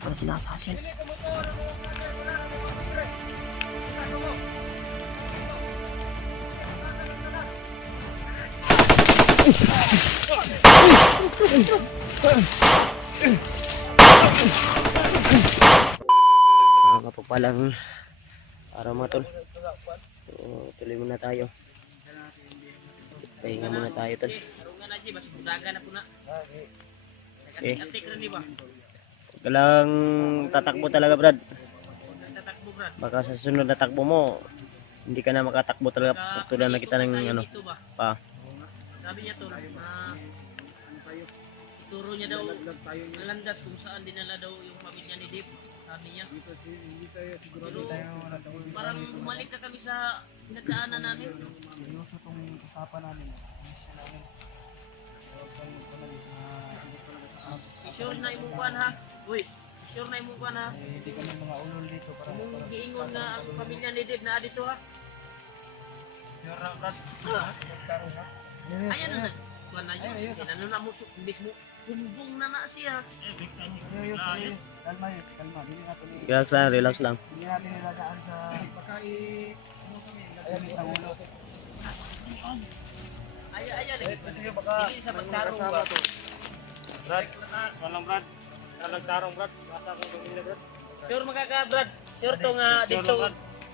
Marami pala sinasasin. Kapagpalang araw mga tol. So, tuloy muna tayo. Pahinga muna tayo tol. Okay. Huwag ka lang tatakbo talaga Brad. Baka sa sunod na takbo mo hindi ka na makatakbo talaga. Tutulan na kita ng ano pa. Sabi niya tol, ituro niya daw ang landas kung saan dinala daw yung pamilya ni Dave. Sabi niya. Pero parang bumalik na kami sa pinagdaanan namin. Sa itong usapan namin. Sure na imukuan ha. Uy, sure na imukuan ha. Hindi kami mga ulol dito. Kung giingon na ang pamilya ni Dave na dito ha. Sure na Brad. Ayan na. Kuan na yun. Ano na musok. Imbis mo. Bumbong na na siya. Kalma. Hindi natin Relax lang. Hindi natin nilagaan sa pagkain. Ayan yung ulo. Ayan. Hindi sa pagtarong ba? Brad, walang Brad. Nagtarong Brad. Asa kong pamilya Brad. Sure magkaka Brad. Sure to nga dito.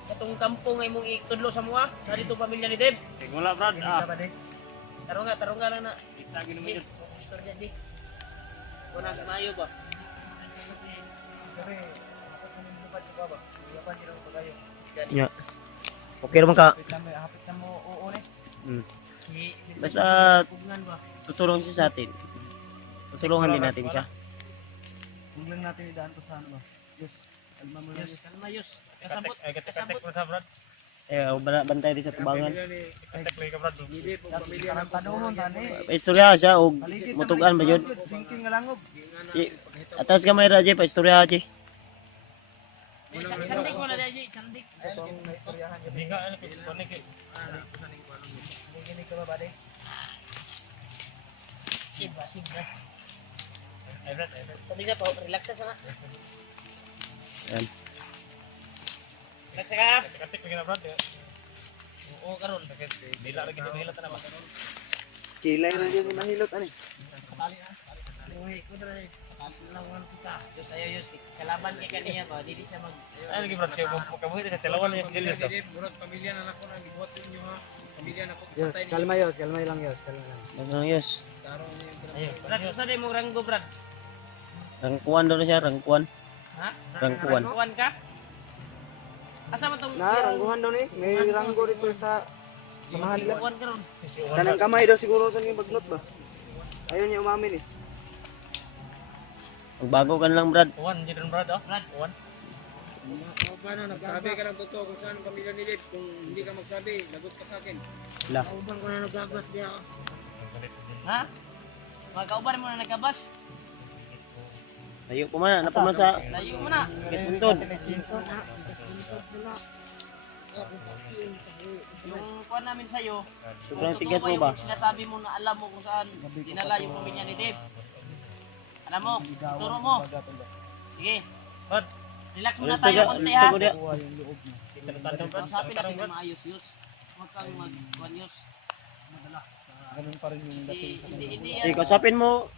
Itong kampo nga imong itudlo sa mga. Na dito pamilya ni Dave. Wala Brad. Tarong nga lang na. Lagi naman yun. Istorya di. Wala mayo ba? Yeah. Okay naman ka. Hapit na mo uuli. Basta tutulong siya sa atin. Tutulungan din natin siya. Huwag lang natin idaan to sa ano. Diyos, kalma mo lang. Kalma Yus. Kasabot. mo sa Brad. Bantay din sa tubangan. Katek ka Brad. Karang panuhon tani. Paistorya siya o mutugan ba yun? Sinking nga langob. Atas kamay Raji, paistorya Haji. Sandik mo na dahil. Sandik. Hindi nga ano konek. Hindi ka ba bade? Sibra. Brad. Sandik na po. Relax sa sana. Yan. Relax ka. Katek na Brad. Oo karon. Dila lagi mahilot na ba? Kilay na dyan mahilot ani. Uy, kudra. Lawan kita. Yus ayo Yus. Kalaban kay kaniya ba? Dili siya mag. Ano lagi Brad? Kaya kabuhi sa talawan yung dilis to. Murag pamilya na ako nang gibuhat ninyo ha. Pamilya na ko Yos, patay kalma Yos, kalma lang Yos, kalma lang. Yes. Tarong niyo yung Ayun. Brad, usa din mo ranggo Brad. Rangkuan daw na siya, rangkuan. Ha? Rangkuan. Rangkuan ka? Asa man tong Rangguhan daw ni. May ranggo rito sa samahan nila. Rangkuan karon. kanang kamay daw siguro sa yung bagnot ba? Ayun niya umamin eh. Magbago ka na lang Brad. Uwan, dyan Brad oh. Brad, paano nagsabi ka ng totoo kung saan ang pamilya ni Dave. Kung hindi ka magsabi, lagot ka sa akin. Wala. Kauban ko na nagagas diya. ha? Mga kauban mo na nagkabas. Layo po man, napamasa. Layo mo na. Kesuntod. Yung kuan namin sa'yo, Sobrang kung tigas totoo mo ba ba? yung sinasabi mo na alam mo kung saan dinala yung pamilya ni Dave. Alam mo, turo mo. Sige. Brad. Relax muna tayo konti ha. Kausapin natin Brad. yung maayos Yus. Huwag kang mag-kuan Yus. Ganun pa rin yung Kasi hindi Eh, kausapin mo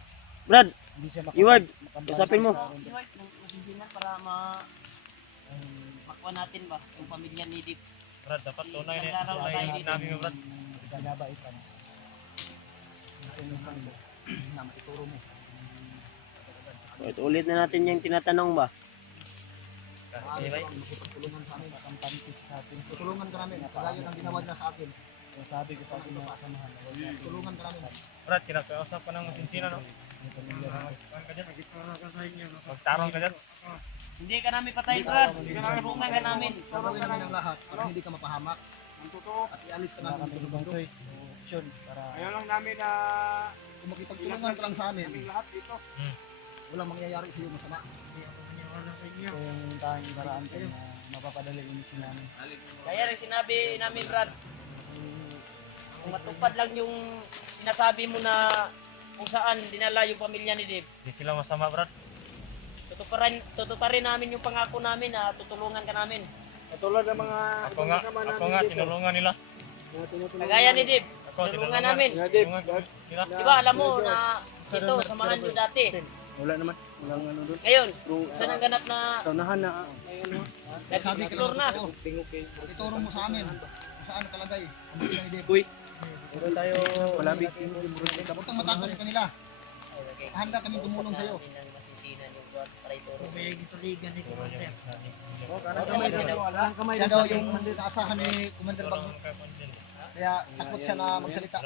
Brad. Hindi siya Iward, kausapin mo. Nasisingan para makuha natin ba yung pamilya ni Dave. Brad, dapat tunay namin mo Brad. Gagabaitan. Na matuturo mo. Ulit na natin yung tinatanong ba? Tulungan sa amin at ang pantis sa atin. Tulungan ka namin. Kagaya ng ginawa niya sa akin. Sabi ko sa akin na kasamahan. Tulungan ka namin. Brad, kinakausap ka ng sinsina no? Magtarong ka dyan. Hindi ka namin patayin Brad. Tulungan ka namin. Gagawin namin ang lahat para hindi ka mapahamak. Ang totoo. At ialis ka namin ng ibang choice. Option para Ayaw lang namin na kung makipagtulungan ka lang sa amin, kaming lahat dito. walang mangyayari sa iyo masama. Ito yung tanging paraan ko na mapapadali yung mission namin. Kaya rin sinabi namin Brad, kung matupad lang yung sinasabi mo na kung saan dinala yung pamilya ni Dave. Hindi sila masama Brad. tutuparin namin yung pangako namin na tutulungan ka namin. Katulad ng mga Ako nga, tinulungan nila. Kagaya ni Dib, Ako, tulungan namin. Tinulungan nila. Di ba, alam mo na ito, samahan nyo dati. Wala naman. Walang ano doon. Ngayon, saan ang ganap na Saunahan na. nag-explore na? Ituro mo sa amin kung saan nakalagay ang pamilya ni Dave. Uy. Meron tayo walabi. Huwag kang matakot sa kanila. Handa kaming tumulong sa'yo. Siya daw yung naasahan ni Commander Bagno. Kaya takot siya na magsalita.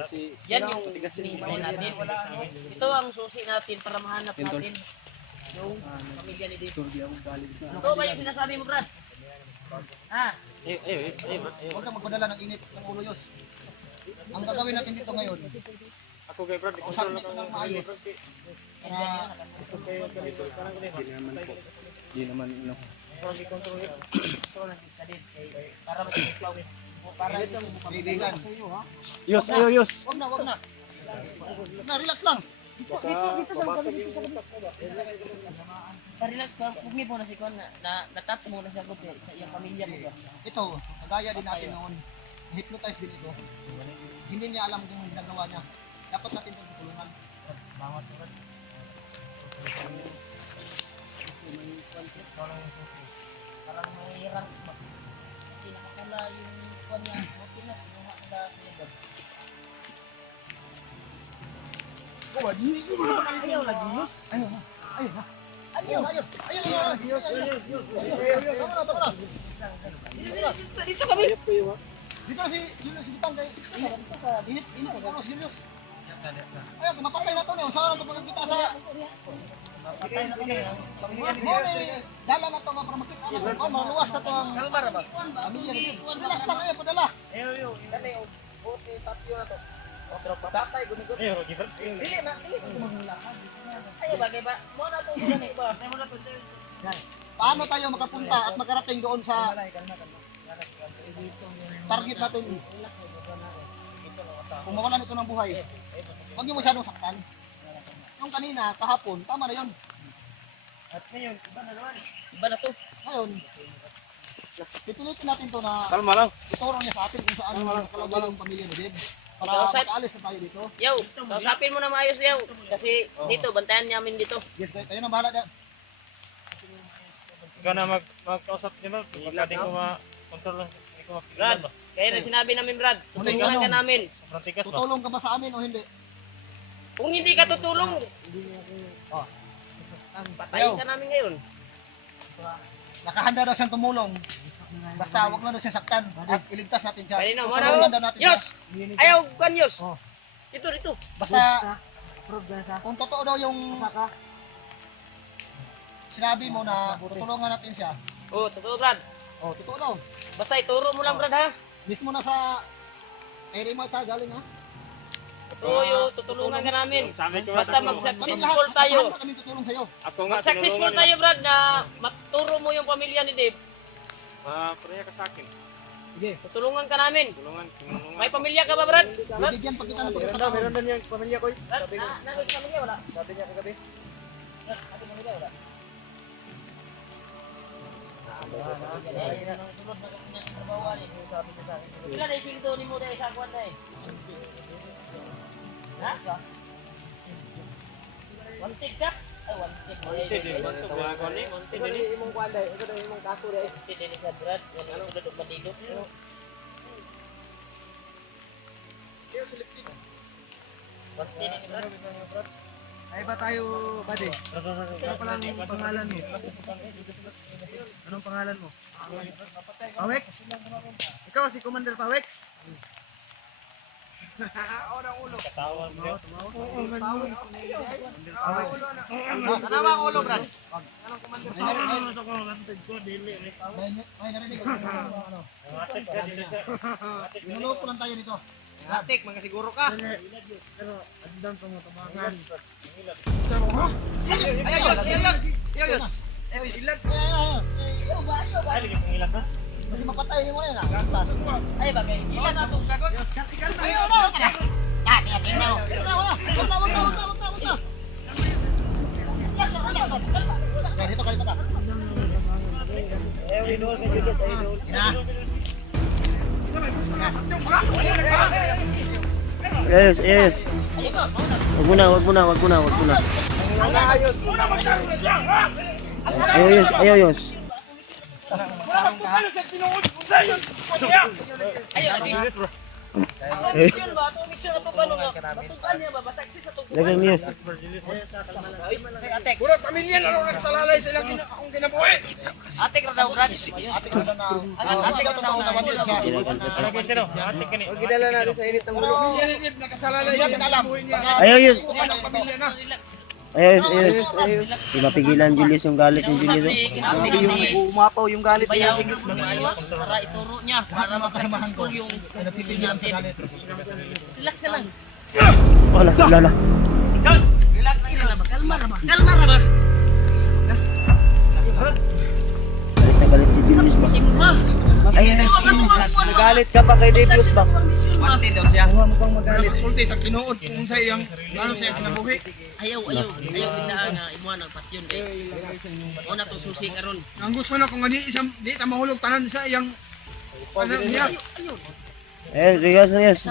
Yan yung hinihintay natin. Ito ang susi natin para mahanap natin yung pamilya ni Dave. Ito ba yung sinasabi mo, Brad? Ha? Huwag kang magpadala ng init ng ulo, Yos. Ang gagawin natin dito ngayon, Ako kay Brad, usapin ito ng maayos. Di naman ano. Para mag-explore. Para Kaibigan. Yos, ayo Yos. Huwag na, huwag na. Relax lang. Relax ka, pugni mo na si Kon, na-touch mo na siya ko sa iyong pamilya mo ba? Ito, kagaya din natin noon. Hypnotize din ito. Hindi niya alam kung ginagawa niya. Dapat natin itong tutulungan. Parang mahirang ba? Kasi nakakala yung Kon niya, buti na, kinuha ka sa pinagod. Ayaw lagi, Yus. Ayun na. Ayun na. Ayaw. Ayun. Ayun na. Tama na. Dito kami. Dito na si Julius Bitang kay init ang ulo si Julius. Ayun, kumapatay na to niya. Saan ito pagkita sa dala na to nga para makita na. Maluwas na to ang kalmar ba? Pamilya ni. Relax lang kayo, padala. Ayaw bagay ba? Mo na itong sila ba? Paano tayo makapunta at makarating doon sa target natin? Kung mawalan ito ng buhay, huwag niyo masyadong saktan. Yung kanina, kahapon, tama na yun. At ngayon, iba na naman. Iba na to. Ngayon, pipilitin natin to na Kalma lang. ituro niya sa atin kung saan nakalagay yung pamilya ni Deb. Para Ikaw, makaalis na tayo dito. Yaw, kausapin mo na maayos yaw. Kasi dito, bantayan namin dito. Yes, kayo na bahala dyan. Ikaw na magkausap niyo ba? Baka di ko ma-control lang. Di ko Brad, mapigilan ba? kaya na sinabi namin Brad, tutulungan ka namin. Sobrang tikas ba? Tutulong ka ba sa amin o hindi? Kung hindi ka tutulong, patayin ka namin ngayon. Nakahanda daw siyang tumulong. Basta wag lang daw siyang saktan at iligtas natin siya. Pwede na, Tutulungan daw natin siya. Yos! Ayaw, kan Yos! Dito. Basta kung totoo daw yung sinabi mo na tutulungan natin siya. Oh, totoo Brad. Oh, totoo daw. Basta ituro mo lang Brad ha. Mismo na sa area ta galing ha. Totoo, tutulungan ka namin. Sabi ko Basta na mag-successful tayo. Lahat kami tutulong sa'yo. Ako nga, Mag-successful tinulungan tayo Brad na maturo mo yung pamilya ni Dave. Pareha ka sa akin. Sige. Tutulungan ka namin. Tinulungan. May pamilya ka ba Brad? Brad? Bigyan pa kita ng pagkakataon. din yung pamilya ko. Brad, nanood ka pamilya wala? Sabi niya kagabi. Brad, ating pamilya wala? Sunod na kanyang trabaho ni sabi niya sa akin. Ilan ay sweldo ni mo dahil sa kwan dahil? Ha? Wanted ka? Ay, wanted. Wanted din. Wanted din. imong kuanday, ito daw imong kaso dai. Wanted din sa Brad. Yan ang sunod ng bandido. Wanted din ni Brad. Ay ba tayo, buddy? Ano pala ang pangalan mo? Anong pangalan mo? Pawex? Ikaw si Commander Pawex? Katawan mo. Sanawa ang ulo, Brad. May narinig ako. Atik ka dito sa. Inulo ko lang tayo dito. Atik, magasiguro ka. Ayun, Ilan? Ay, lagi kong ilan ha? kasi mapatay mo na yan. Ay, bagay. Ilan na itong sagot? Ayun na. Wag na. Dito ka. Ayos, ayos. Wag muna. Ayos. Ang mission ba? Ang mission ato kanu nga. Batukan niya ba? Basagsi sa tugtugan. Dagang news. Puro pamilya na lang nakasalalay sa ilang akong kinabuhi. Ate ka daw, Brad. Ate ka daw sa wanted siya. Ano ba siya no? Ate ka ni. Huwag idala natin sa init ng ulo. Pamilya ni Dib nakasalalay sa ilang buhay niya. Ayos. Ang pamilya na. Ayos. Di mapigilan Julius yung galit ni Julius. Umapaw yung galit niya. Bayawin mo maayos para ituro niya para mag-successful yung mission natin. Relax ka lang. Wala. Relax na ba? Kalma na ba? Galit si Julius ba? Simba. Nagalit ka pa kay Devious ba? Wanted daw siya. Huwag mo pang magalit. Sulti sa tinuod kung sa iyang ano sa iyang kinabuhi. Ayaw biglaan nga imuha ng patyon kay. Una to susi karon. Ang gusto na kung di ta mahulog tanan sa iyang ano niya. Ayos.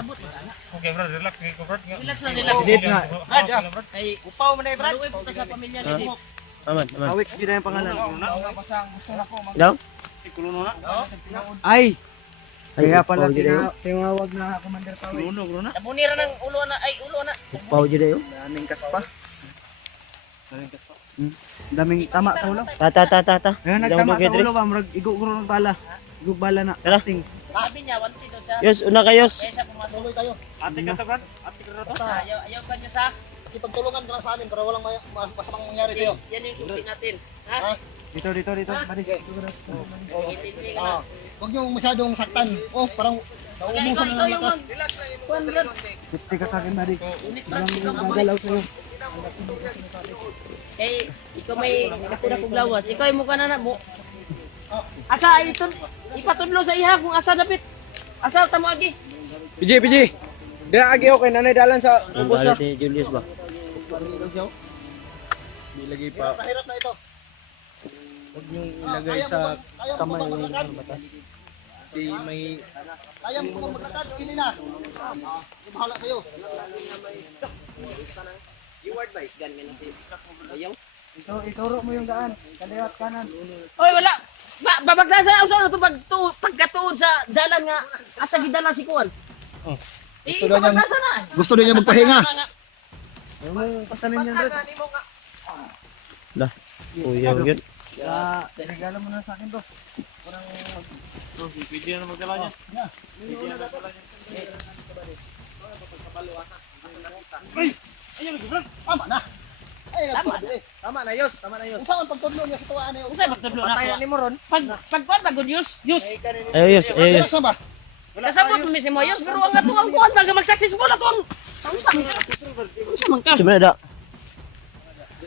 Okay bro, relax ko bro. Relax na relax. Kay Upaw mo na eh, Brad. maluwi po ta sa pamilya ni Dip. Aman. Awix, yun na yung pangalan. Basta ang gusto na ko Daw? Ay! Kaya pala Pau jud tinawag na Commander Pawix. Nabunira ng ulo na. Pau jud ayo. Daming kaspa. Daming tama sa ulo. Ta. Ngayon nagtama sa ulo ba? Murag iguguro ng bala. Igugbala na. Tara. Kasing. Sabi niya wanted daw siya. Yes, una kayos. Kaya siya pumasok. Tuloy tayo. Ate ka to bro? Ate ka to? Ayaw ka niya sa. Ipagtulungan ka lang sa amin para walang masamang mangyari sa'yo. Yan yung susi natin. Ha? Dito. Balik. Intindi ka na. Huwag niyo masyadong saktan. Oh, parang naumusan na Ikaw ng yung mata. Kuan Brad. Safety ka sa akin, Marik. Unit Brad. Walang Ikaw gagalaw sa'yo. ikaw may kapura kong lawas. Ikaw yung mukha na mo. Asa ito ipatudlo sa iha kung asa dapit. Asa tamo agi. PJ. Dira agi okay nanay dalan sa Ang galit ni Julius ba? Ilagay pa. Kahirap na ito. Huwag niyong ilagay sa kamay ng batas. Kasi may Kaya mo kung maglakad, kini na. Bahala sa'yo. ituro mo yung daan. Kaliwat kanan. Oy wala. Babagdasa usa na to pagkatuod sa dalan nga asa gidalan si Kuan. Babagdasa na. Gusto din niya magpahinga. Huwag mong pasanin yan, Red. Dah. Uyang yun. Regalo mo na sa akin to. Video na magdala niya. Tama na. Ay, Tama nagpapali. Tama na, Yos. Kung saan pagtudlo niya sa tuwaan niya. Usa magtudlo na Patay na ako. ni mo ron. Pagkuan ba good news? News. Ayos. Ayos na ba? Kasabot mo si Moyos pero ang atuang kuan ba mag-successful atuang. Unsa man ka? Cuma ada.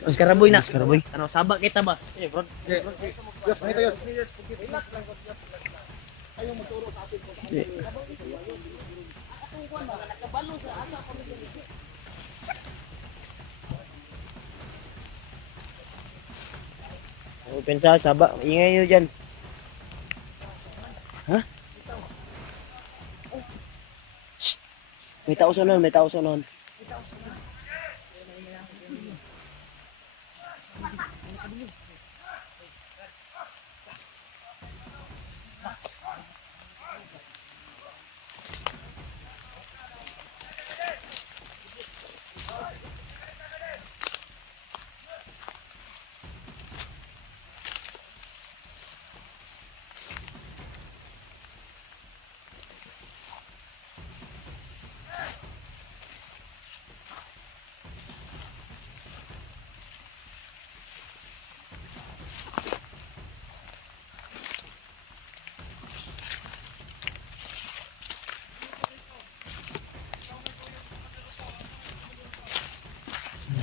Oscar Boy na. Oscar Boy. Ano sabak kita ba? Yos, manito Yos. Open sa saba. Ingay nyo dyan. Ha? Shh! May tao sa noon.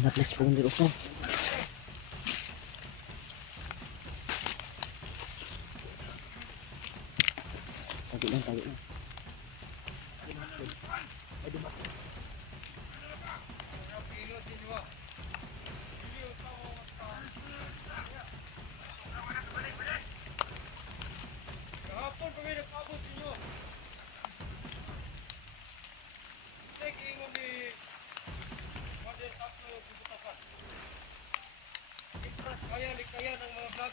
Natlis po hindi ko. Tago lang.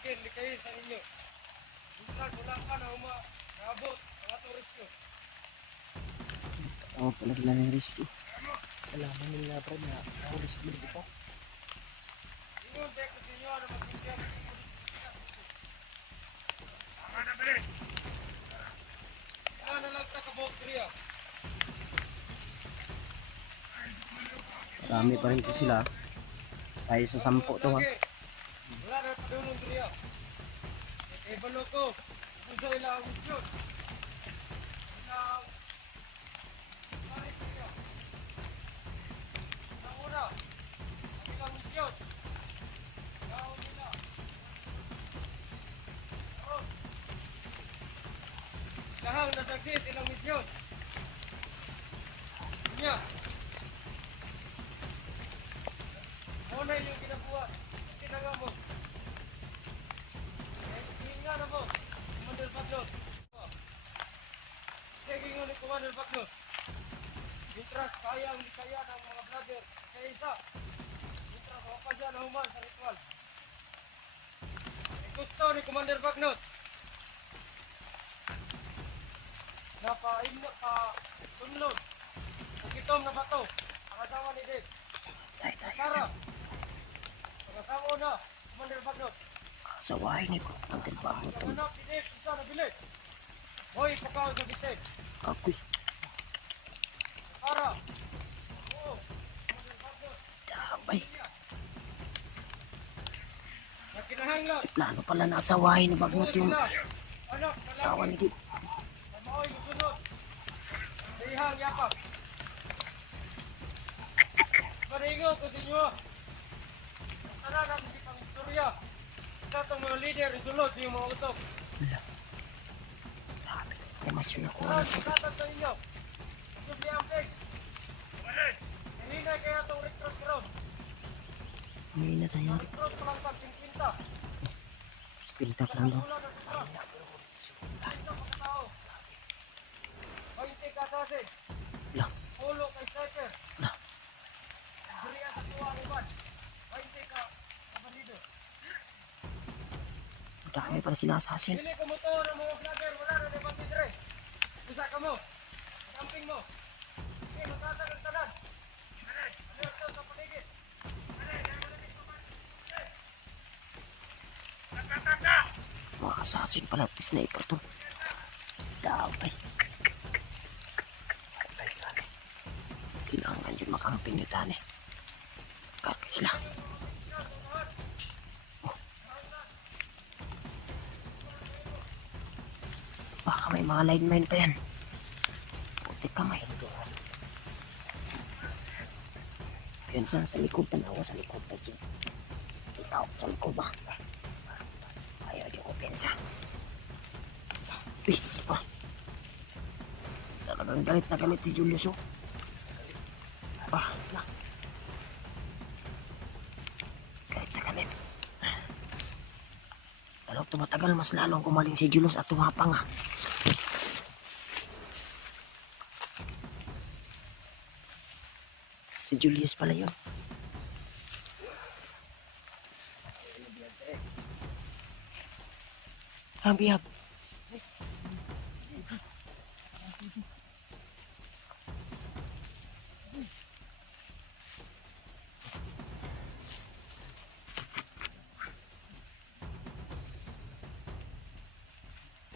akin, likayin sa inyo. Bukas, wala ka na naabot, ang atong rescue. Oo pala sila ng rescue. Alaman nila bro na ako rescue dito. Ingon, dek, sa inyo, na magkikyan. Tama na, bilis! Kaya na lang ka kabot, Kriya. Dami pa rin po sila. Tayo sa 10 to ha. Wala na padulong, Kriya. Ibalo ko, kung sa ilang misyon. Ilang... Paris, Kriya. Ilang una, ang ilang misyon. Ilang nila. Lahang nasagsit ilang misyon. Niya. Una yung ginabuhat. Kinaga mo. Hinga na mo. Commander Bagnot. Sige nga ni Commander Bagnot. Mitras kaya ang likaya ng mga vlogger. Kaya isa. Mitras waka siya na human sa ritual. Gusto ni Commander Bagnot. Napaimno pa tunlod. Ang itom na bato. Ang asawa ni Dave. Tara. Ang asawa na. Commander Bagnot. Sa wahay ni ko. Ang trabaho to. Ang anak ni Dave. Isa na bilis. Hoy, pakaw sa bitin. Ako'y Tara. Oo. Commander Bagnot. damay. Nakinahanglan. Plano pala na sa wahay ni Bagnot yung Anak. asawa ni Dip. Maoy musunod. Dihang yapak. Paringo ko sa inyo. Tara natin si pang istorya. Sa itong mga leader, isulod sa iyong mga utok. Demasyon ako. Tara, katag sa inyo. Ito si Ampeg. Hinay kaya itong recruit karon. May na tayo. Recruit pa lang pag 50. Pinta ka lang daw. Wala na sa truck. 50 pa katao. 20 kasasin. Lah. Ulo kay striker. Lah. Durian sa tuwa ni Ban. 20 ka kabalido. Dami pala sila assassin. Dili ka mo to ng mga vlogger, wala na naman dire. Usa ka mo. Camping mo. Sige, magtatag ang tanan. Ano ito sa paligid? Mga assassin pala. Sniper to. Damay. Kailangan yun makamping ni Tane. Kaka sila. Baka may mga lineman pa yan. Puti kamay. Yan sa likod. Tanawa sa likod pa siya. Itaw sa likod ba? Ayaw di ko pensa. Uy, ito pa. Talagang galit na galit si Julius oh. Na. Galit na galit. Pero tumatagal mas lalong kumaling si Julius at tumapang ah. Si Julius pala yun. Ang bihag.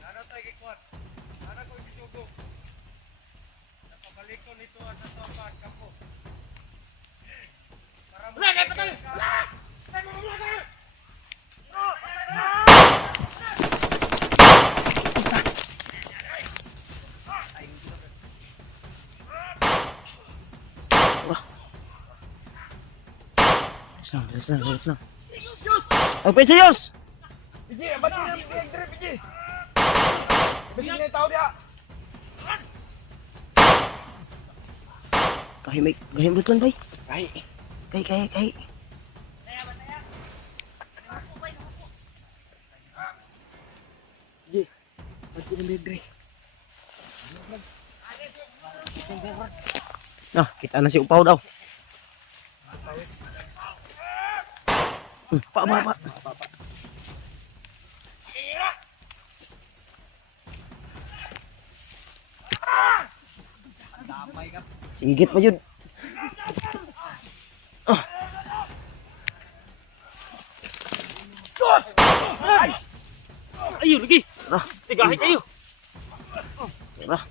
Ano tayo kikwan? Ano ko ibisugo? Napabalik ko nito at sa sopa at kampo. Para mo... Wala! Patay! Wala! Bilis lang. Okay, serius! Piji, ba't yun ang drip, Piji? Piji na yung tao diya! Kahimrot lang bay. Kahit. Kay. Ba't yun ang drip? Nah, kita na si Upaw daw. Pa. Sigit pa yun. Ayun, lagi. Tara. Tigahin kayo. Tara.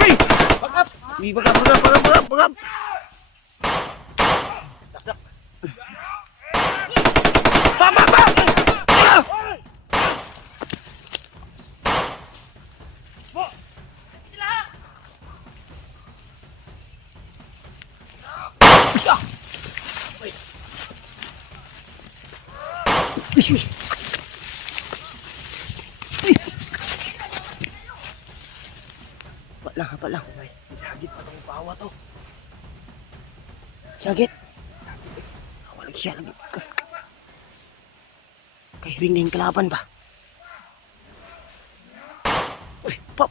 Okay. Bagap. Hapa lang. Sagit pa itong pawa to. Sakit. Walang siya lagi. Kahiring na yung kalaban pa. Uy, pa.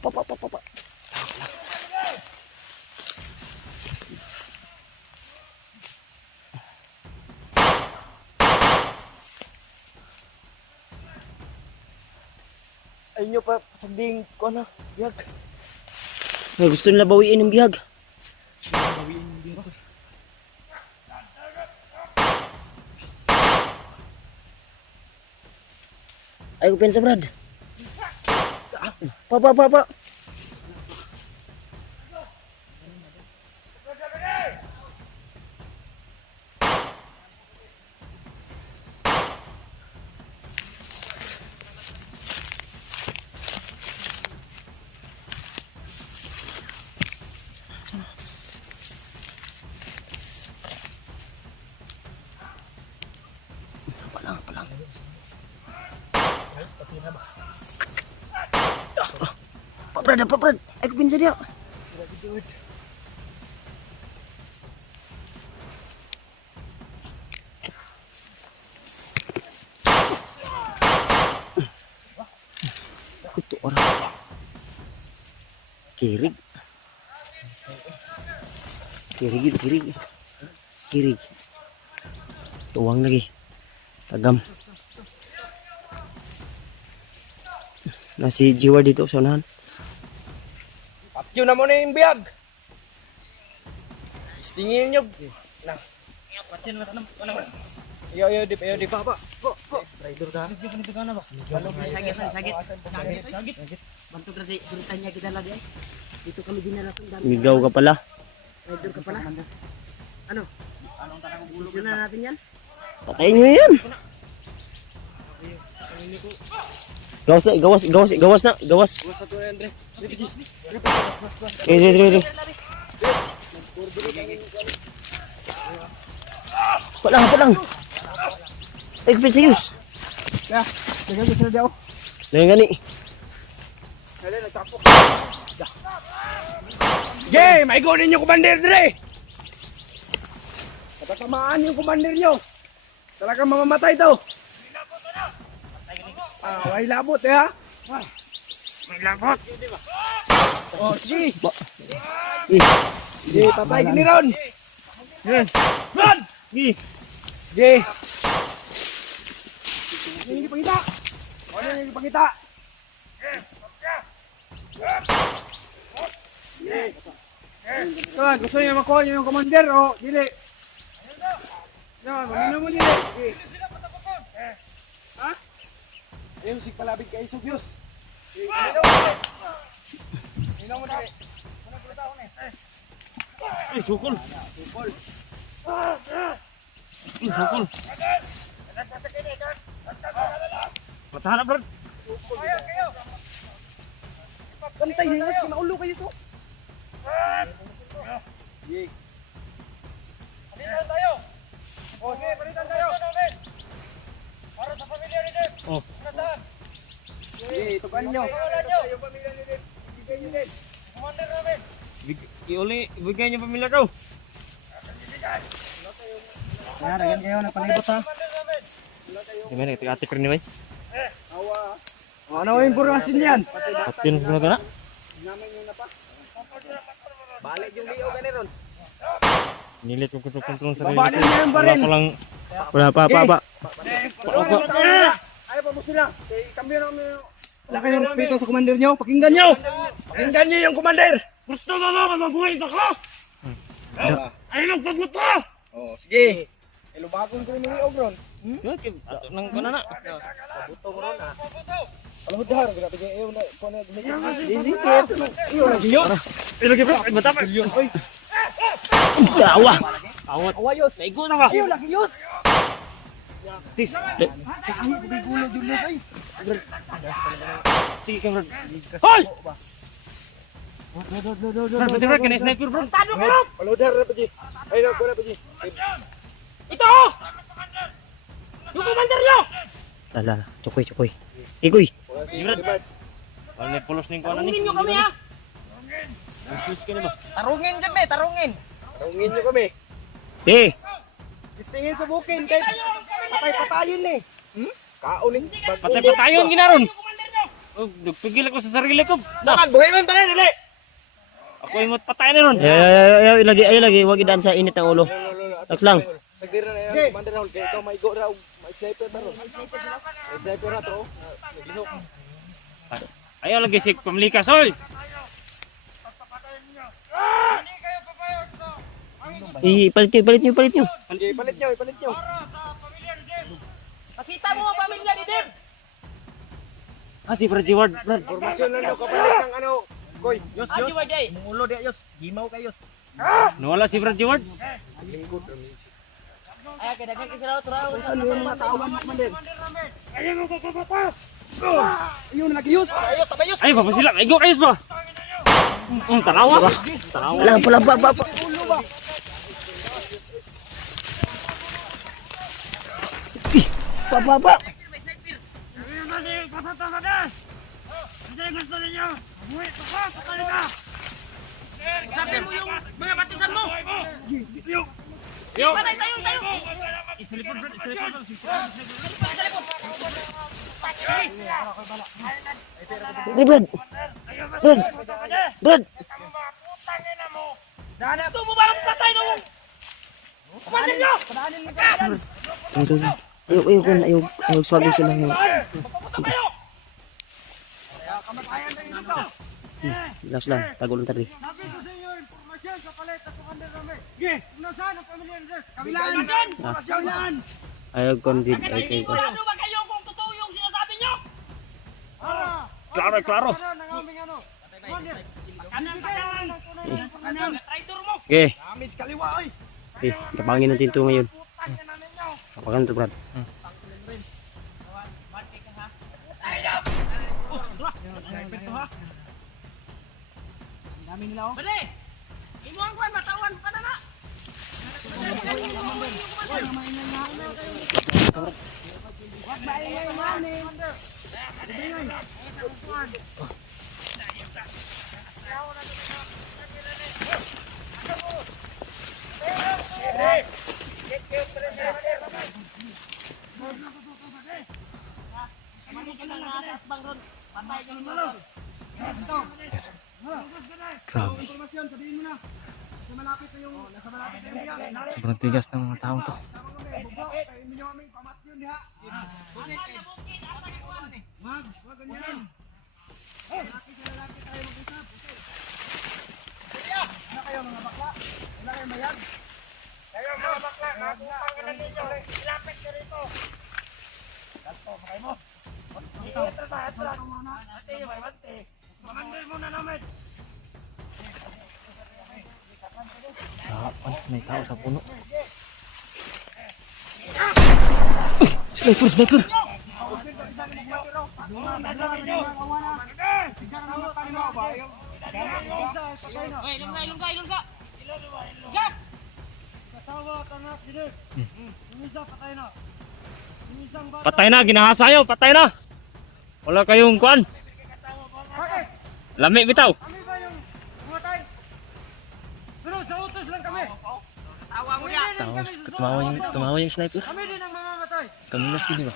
Ayun nyo pa, sagding ko na. Biyag. May gusto nila bawiin ng bihag. Bawiin yung biyag ko. Ay, ko pensa, Brad. Pa. Pa lang. Pa, Brad. Ay, ko pensa dia. Ito orang. Kirig. Tuwang lagi. Tagam. Nasi jiwa dito sa unahan. Papyo na mo na yung biyag. Tingin nyo. Na. Yo, di pa. Rider ka. Sagit. Bantu kerja ceritanya kita lagi. Itu kami dinala pun dan Ligaw ka pala. rider ka pala. Ano? Susunan natin yan? Patayin nyo yan. Gawas na. Dre. Palang. Ay, kapit sayos. Ya, jaga sila daw. Ngayon gani. Jay, may gonin yung commander Dre. Patatamaan yung commander nyo. Talagang mamamatay to. May labot ha. May labot. Oh, sige. Sige, patay gini ron. Run! Sige. Hindi pangita. Hindi pangita. Gusto niyo makuha niyo yung commander o dili? Mamino mo dili. Ha? Ayun, sigpalabig kayo sa Diyos. Minong mo dili. Eh, sukul. Patahan na, Brad. Bantay niyo, kinaulo kayo to. Palitan tayo. Okay, palitan tayo. Para sa pamilya ni Dave. Oh. Palitan. Okay, tukan nyo. Yung pamilya ni Dave. Ibigay nyo din. Commander namin. Ibigay niyo pamilya ko. Kaya, dagan kayo, nagpalibot ha. Gimana atik rin ni, Ano yung impormasyon yan? Atin mo na. Balik yung liyo ka ron. Nilit ko kontrol sa sarili Babanin ko. niyo yung baril. Wala pa. Ayaw pa mo sila. Kambyo namin yung... Wala kayong respeto sa commander nyo. Pakinggan nyo yung commander. Gusto mo ba mabuhay ako? Ay, nagpaguto! Oh, sige. Ilubagon ko ni Ogron. Nang ko na. Buto mo ron ah. Alam mo dahar, grabe kayo ayaw na ko na gumikit. Iyo na giyo. Ilagay bro, ay matapos. Dawa. Awat. Awayos. Naigo na ba? Iyo lagi yus. Tis. Ang bigulo Julius ay. Sige ka bro. Hoy! Bro, pati bro, kina sniper bro. Tado ka bro! Paludar na paji. Ay na ko na paji. Ito! Yung commander nyo! Lala, chukoy. Igoy. Ano may pulos ning kuanan ni? Tungin nyo kami ha. Pulos ka na ba? Tarungin dyan be, tarungin. Tarungin nyo kami. Eh, Tingin sa bukin kay patay-patayin ni. Kauling. Patay-patayon ginaron. Oh, nagpigil ako sa sarili ko. Dapat buhay man pala dili. Ako imot patay na ron. ay lagi, wag idaan sa init ng ulo. Tax lang. Nagdira na yan, Commander Raul, kaya ikaw may go raw, may sniper na ron. May sniper na to. Naglihok. Ayaw lagi si pamlikas oy. Ipalit nyo. Sige, ipalit nyo. Pakita mo ang pamilya ni Dem. Ah, si Freddy Ward. Brad. Formasyon na nyo, kapalit ng ano. Koy, yos. Adi Wajay. Mungulo di yos. Gimaw kay yos. Nawala si Freddy Ward. Ay, kadagang kisaraw turaw. Ano yung mga tawan mo, Commander? Ayaw mo kakabata. Ayun, lagi yos. Ayos, tabayos. Ay, papasila. Ay, go kayos ba? Tanawa. Tanawa. Wala, pa. Pa. Sabi mo yung mga batusan mo. Patay tayo. Brad. Gusto mo ba ang patay nung kumanin nyo? Ayaw, swagong sila ng... Last lang, tago lang tali. Ayaw kondid, ay ko. Ano ba kayo kung totoo yung sinasabi nyo? Klaro. Traitor mo. Okay, Amis kaliwa, oy. okay, kapangin natin ito ngayon. Kapakan ito, Brad. Bale, imuang ko matawan pa na na. Grabe. Sobrang tigas ng mga tao to. May tao sa puno. Sniper! Hoy, ilong ka. Jack! Patay na, ginahasa nyo, patay na. Wala kayong kuan. Lami bitaw. Tumawa yung sniper. Kami na sila ba?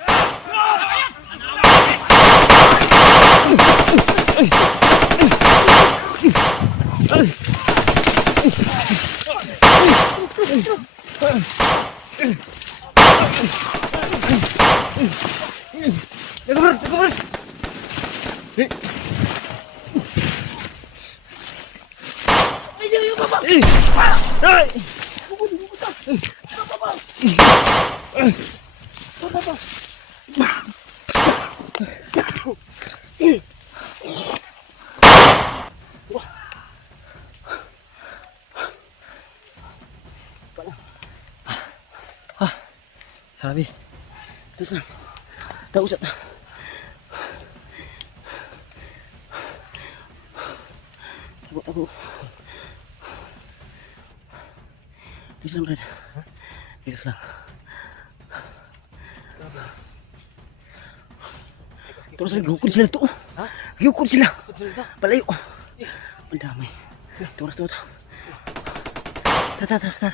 Sabi. Terus na. Tausat na. Tago. Terus lang, Brad. Terus lang. Terus lagi hukul sila to. Hukul sila. Palayo. Ang dami. Terus. Tata.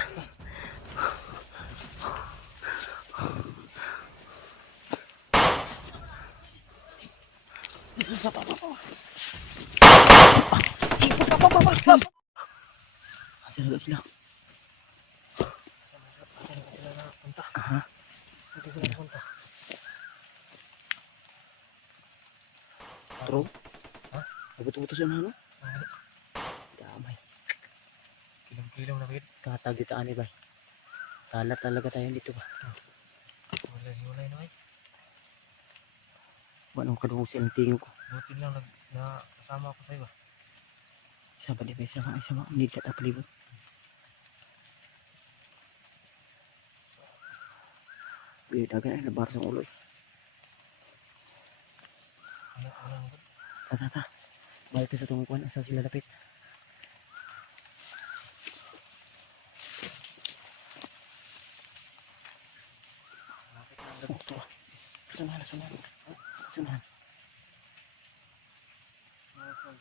Asan na sila? Aha. Tro? Ha? Buto-buto siya na ano? Damay. Kilong-kilong na, Bid. Katagitaan ni bay. Talat talaga tayo dito ba? Hulay na, Anong kadusin ang tingin ko? Buti lang na kasama ako sa'yo ba? Isa ba di ba? Isa ba? Need sa tapalibot. Dagan ay nabar sa ulo eh. Tata. Balik ka sa tungkuan. Asa sila lapit? Oh, ito. Sanahan.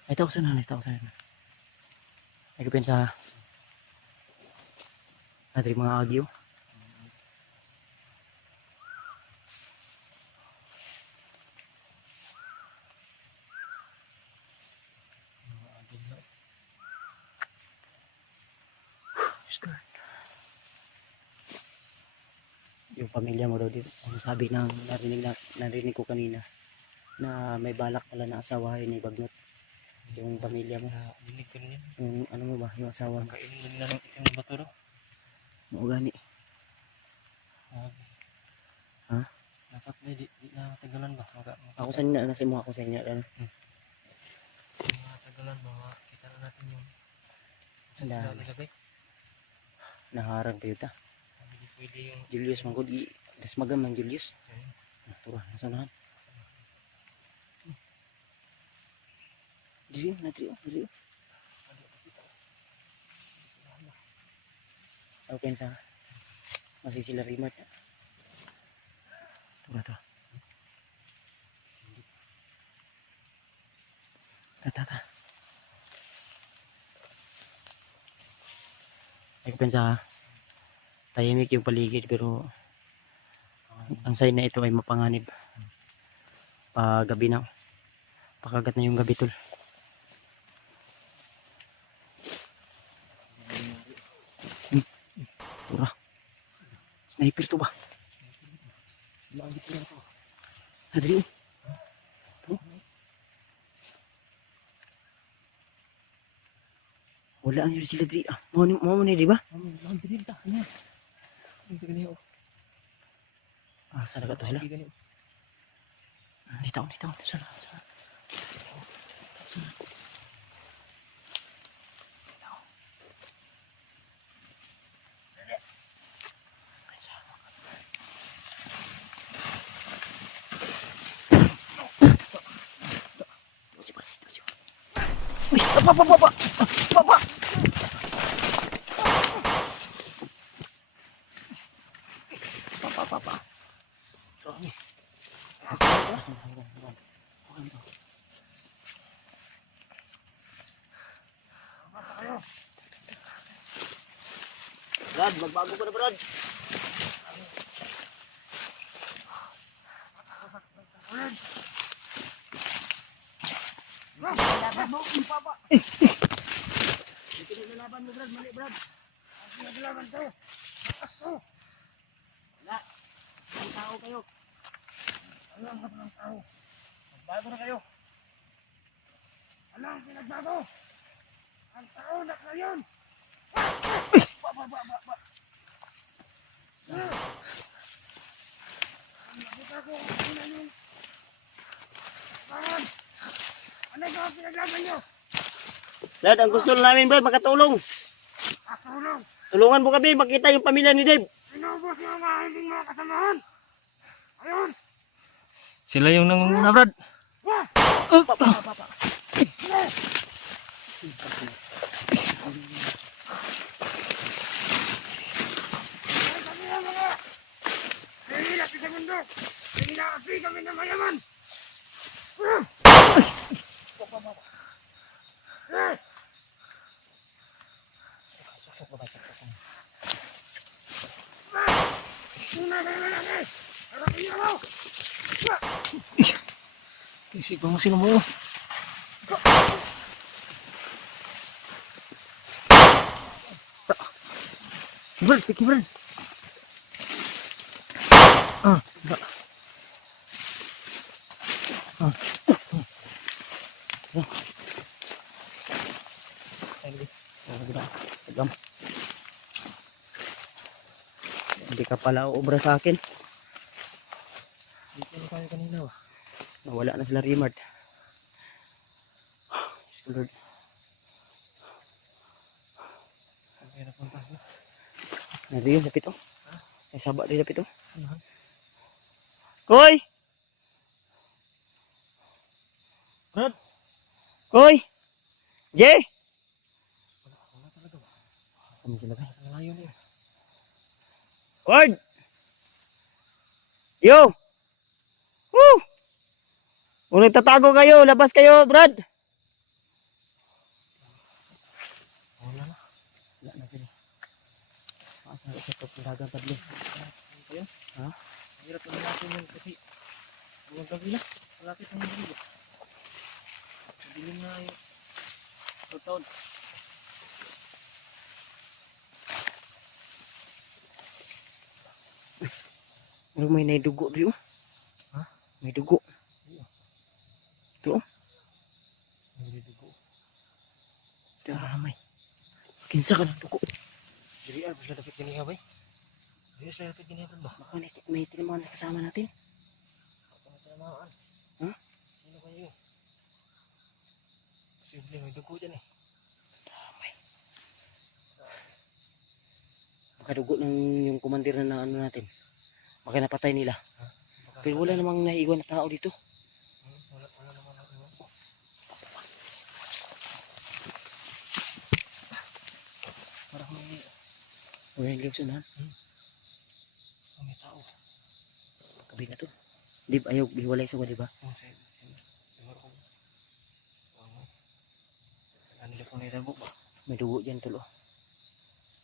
Ay, tao sanahan. Ay, kapin sa natin mga agyo. Yung pamilya mo daw dito, ang sabi ng narinig ko kanina na may balak pala na asawahin ni Bagnot yung pamilya mo. Dinig ko rin yun. Yung ano mo ba, yung asawa mo. Kainin nila ng itim na bato daw. Mo gani. Ha? Dapat may di na matagalan ba? Ako sa inyo, nasa mo ako sa inyo. Matagalan ba? Kita na natin yung Ang dami. sila nilagay. Naharang kayo ta. Hindi pwede yung Julius manggod, das magam ng Julius. Turah, nasa nahan. Dili, nadri. Ako pensa, masih sila remote na. Turah. Tata. Ako pensa, tahimik yung paligid pero ang sign na ito ay mapanganib. Pag gabi na, pakagat na yung gabi tol. Tura. Sniper to ba? Adri. Wala ang yun sila di. Mau ni di ba? Sana ka to sila? Dito. Sana. Uy, Papa. Papa. Brad, magbago ko na Brad. bago na kayo. Alam, pinagbago. Ang tao na ngayon. Brad, ang gusto namin Brad, makatulong. Tulungan mo kami, makita yung pamilya ni Dave. Sila yung nangunguna, Brad. Kasi kung sino mo. Brad, piki Brad. Enggak. Tagam. Hindi ka pala uubra sa akin. Dito na tayo kanina. Nawala na sila Rimard. Diyos ko, Lord. Saan kayo napunta? Nariyo sa pito. May saba rin sa pito. Ano? Koy! Brad! Koy! Jay! Wala talaga ba? Saan sila guys? Sa layo niya. Ward! Yo! Woo! Kung nagtatago kayo, labas kayo, Brad! Wala na. Wala na sila. Asa sa ito, pinagang tablo. Ayun. Ha? Hirap na natin yun kasi buong gabi na. Malapit na yung gabi. Madilim na yung taon. Ano may naidugo rin oh. Ha? May dugo. Ito oh. May dugo. Damay. Kinsa ka ng dugo. Diri ay sila dapat ganiha ba? Diri sila dapat ganiha ba? Baka may tinamaan sa kasama natin. Ako na tinamaan. Ha? Sino kayo? Simple may dugo dyan eh. Damay. Baka dugo ng yung kumandir na ano natin. Baka napatay nila. Baka Pero wala namang naiwan na tao dito. wala naman ako. Parang Wala yung liwag sunahan. may tao. Kabi na to. Di ba ayaw hiwalay sa di ba? Dengar ko. Ano nila kung naitago ba? May dugo dyan tulo.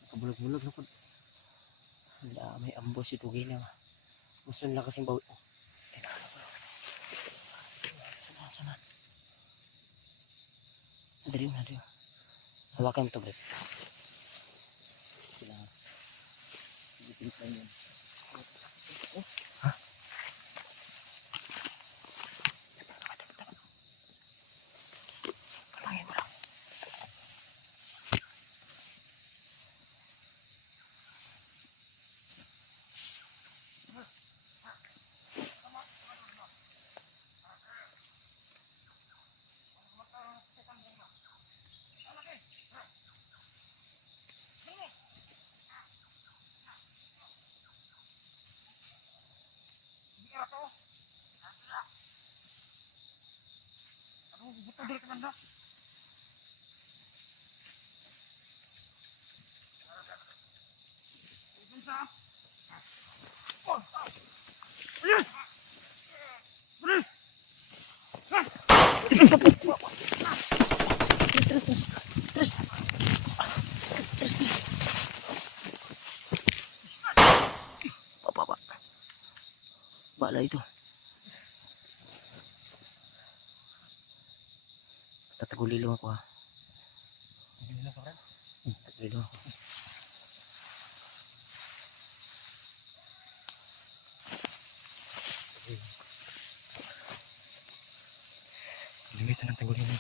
Kabulag-bulag na po. May ambos ito gina. Gusto nila kasing bawi. Oh. Sana. Nadali. Hawakan mo ito, Brad. Sila. Pilit lang yan. Ha? Kalangin mo lang. Terus. Apa. Bala itu. Tatagulilo ako ha. Tatagulilo ako. Limitan ng tagulilo.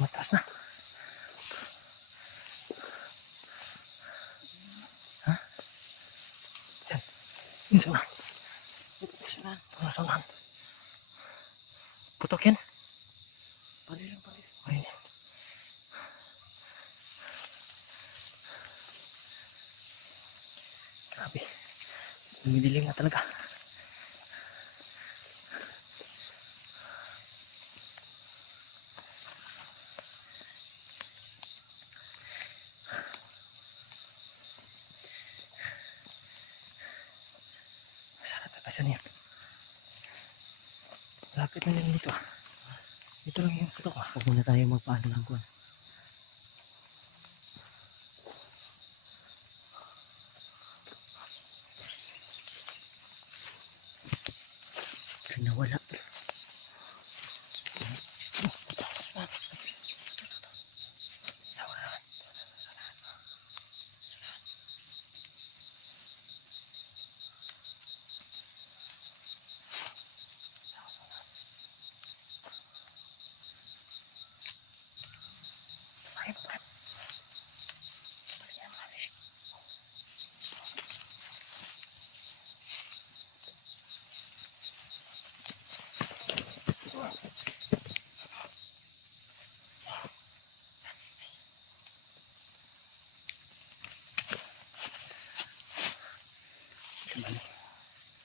Matras na. Ha? Yan. Yun sa sunan. Putok yan. Ayun. Grabe. Dumidilim na talaga. Asan yan? Lapit na yan dito. Ito lang yung putok. Huwag muna tayo magpaano ng kuwan. Nawala.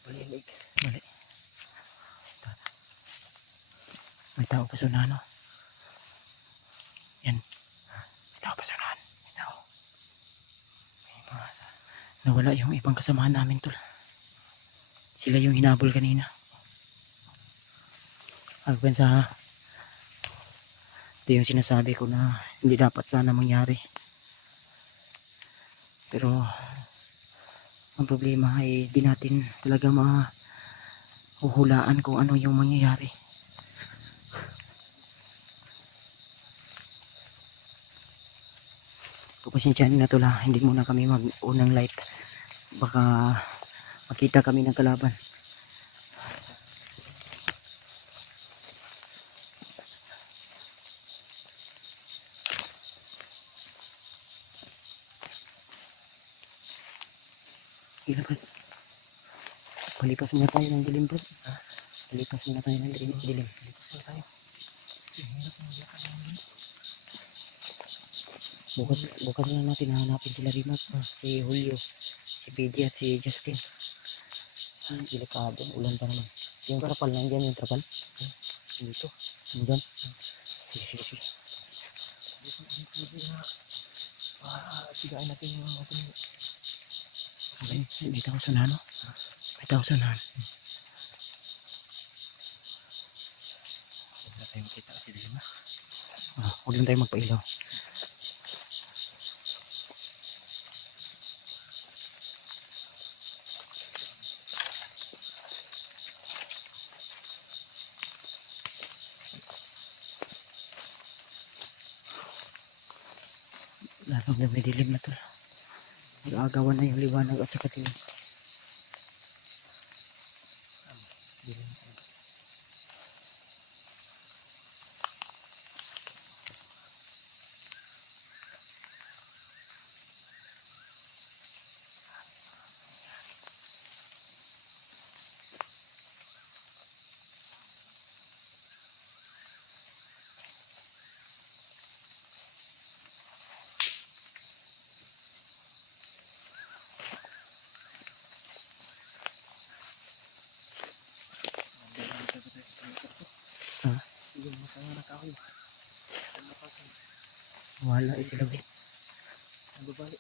Balik. May tao pa sa unahan, no? Yan. May tao pa sa unahan. May tao. Nawala yung ibang kasamahan namin, tol. Sila yung hinabol kanina. Agpensa, ito yung sinasabi ko na hindi dapat sana mangyari. Pero ang problema ay di natin talaga mahuhulaan kung ano yung mangyayari. Pagpasensyahan na tula, hindi muna kami mag-unang light. Baka makita kami ng kalaban. Gila bro. Palipas muna tayo ng dilim bro. Palipas muna tayo ng dilim. Palipas muna tayo. Bukas na natin hahanapin sila Rimat. Si Julio, si PJ at si Justin. Delikado. Ulan pa naman. Yung trapal nandiyan, yung trapal. Dito. Nandiyan. Sige. Sigain natin yung ating... Okay, may tao sa unahan, no? May tao sa unahan. Huwag na tayo makita kasi dilim na. Huwag lang tayo magpailaw. Lalong na may dilim na to. Mag-aagawan na yung liwanag at saka dilim. Wala sila ba? Balik.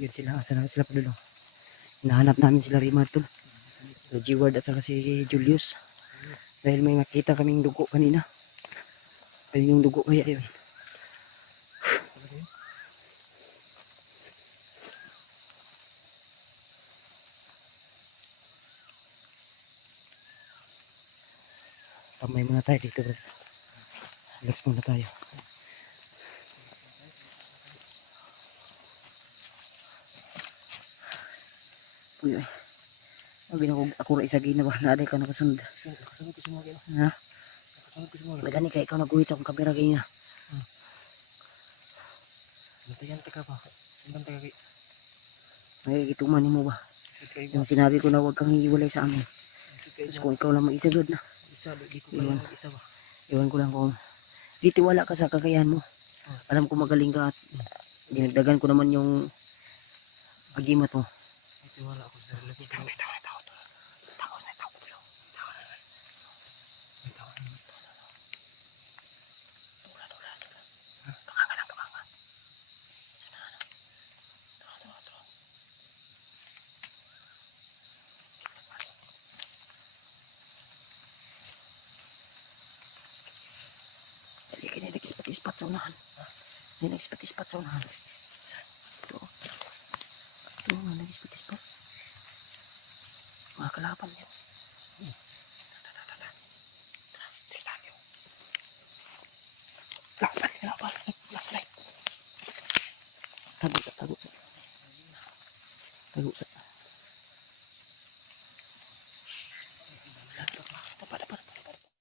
Yan sila. Asan na sila padulo? Hinahanap namin sila Rimartol. G-Ward at saka si Julius. Dahil may makita kaming dugo kanina. Ayun yung dugo kaya yun. Tamay muna tayo dito bro. Relax muna tayo. Uy. Abi na ako ra isa gina ba na ka nakasunod. Nakasunod ko sumagi. Ha? Nakasunod ko sumagi. Magani kay ikaw naguhit sa akong kamera kay na. Natayan ta ka ba? Sindang taga kay. Nakikituman nimo ba? Kay Yung sinabi ko na huwag kang hiwalay sa amin. Tapos kung ikaw lang mag-isa good na. isa di ko kaya isa ba. Iwan ko lang kung di tiwala ka sa kakayahan mo. Alam ko magaling ka at dinagdagan ko naman yung agimat mo. Ito wala ako sa sarili ko. Dali ka na nag-ispat-ispat sa unahan. Nag-ispat-ispat sa unahan. Ito. Ito nga nag-ispat-ispat. Mga kalaban yan. Tago sa.